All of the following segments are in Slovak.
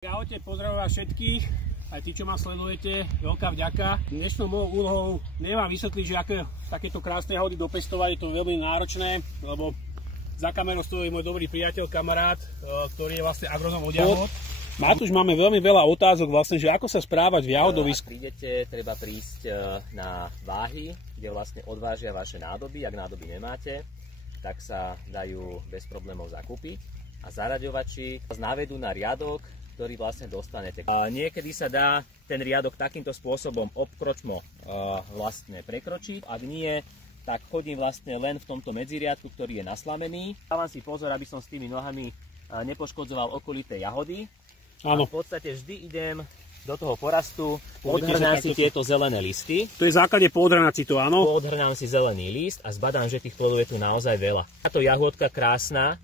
Ahojte, pozdravujem vás všetkých, aj tí, čo ma sledujete, veľká vďaka. Dnešnou mojou úlohou neviem vám vysvetliť, že aké takéto krásne jahody dopestovať, je to veľmi náročné, lebo za kamerou stojí môj dobrý priateľ, kamarát, ktorý je vlastne agrozom od jahod. Matúš, máme veľmi veľa otázok vlastne, že ako sa správať v jahodovisku. Ak prídete, treba prísť na váhy, kde vlastne odvážia vaše nádoby. Ak nádoby nemáte, tak sa dajú bez problémov zakúpiť. A zaraďovači vás navedú na riadok, ktorý vlastne dostanete. Niekedy sa dá ten riadok takýmto spôsobom obkročmo vlastne prekročiť. Ak nie, tak chodím vlastne len v tomto medziriadku, ktorý je naslamený. Dávam si pozor, aby som s tými nohami nepoškodzoval okolité jahody. Áno. A v podstate vždy idem do toho porastu, odhrnám si tieto zelené listy. To je v základe poodhrnať si to, áno? Odhrnám si zelený list a zbadám, že tých plodov je tu naozaj veľa. Táto jahodka krásna,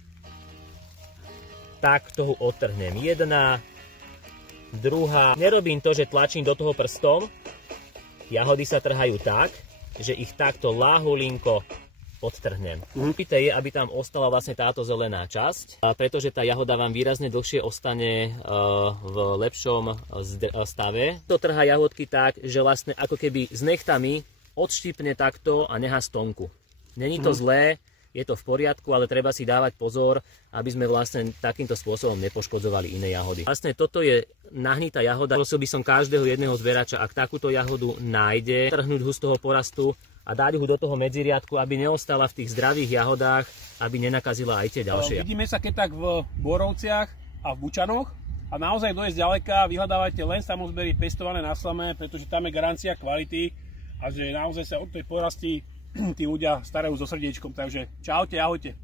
tak toho odtrhnem. Jedna, druhá. Nerobím to, že tlačím do toho prstom. Jahody sa trhajú tak, že ich takto láhulinko odtrhnem. Dôležité je, aby tam ostala vlastne táto zelená časť, pretože tá jahoda vám výrazne dlhšie ostane v lepšom stave. To trhá jahodky tak, že vlastne ako keby s nechtami odštípne takto a nechá stonku. Není to zlé, je to v poriadku, ale treba si dávať pozor, aby sme vlastne takýmto spôsobom nepoškodzovali iné jahody. Vlastne toto je nahnitá jahoda. Prosil by som každého jedného zvierača, ak takúto jahodu nájde, trhnúť ho z toho porastu a dať ho do toho medziriadku, aby neostala v tých zdravých jahodách, aby nenakazila aj tie ďalšie. Vidíme sa keď tak v Borovciach a v Bučanoch a naozaj dojsť ďaleka, vyhľadávajte len samozbery pestované na slame, pretože tam je garancia kvality a že naozaj sa od tej porasti tí ľudia starajú so srdiečkom. Takže čaute, ahojte.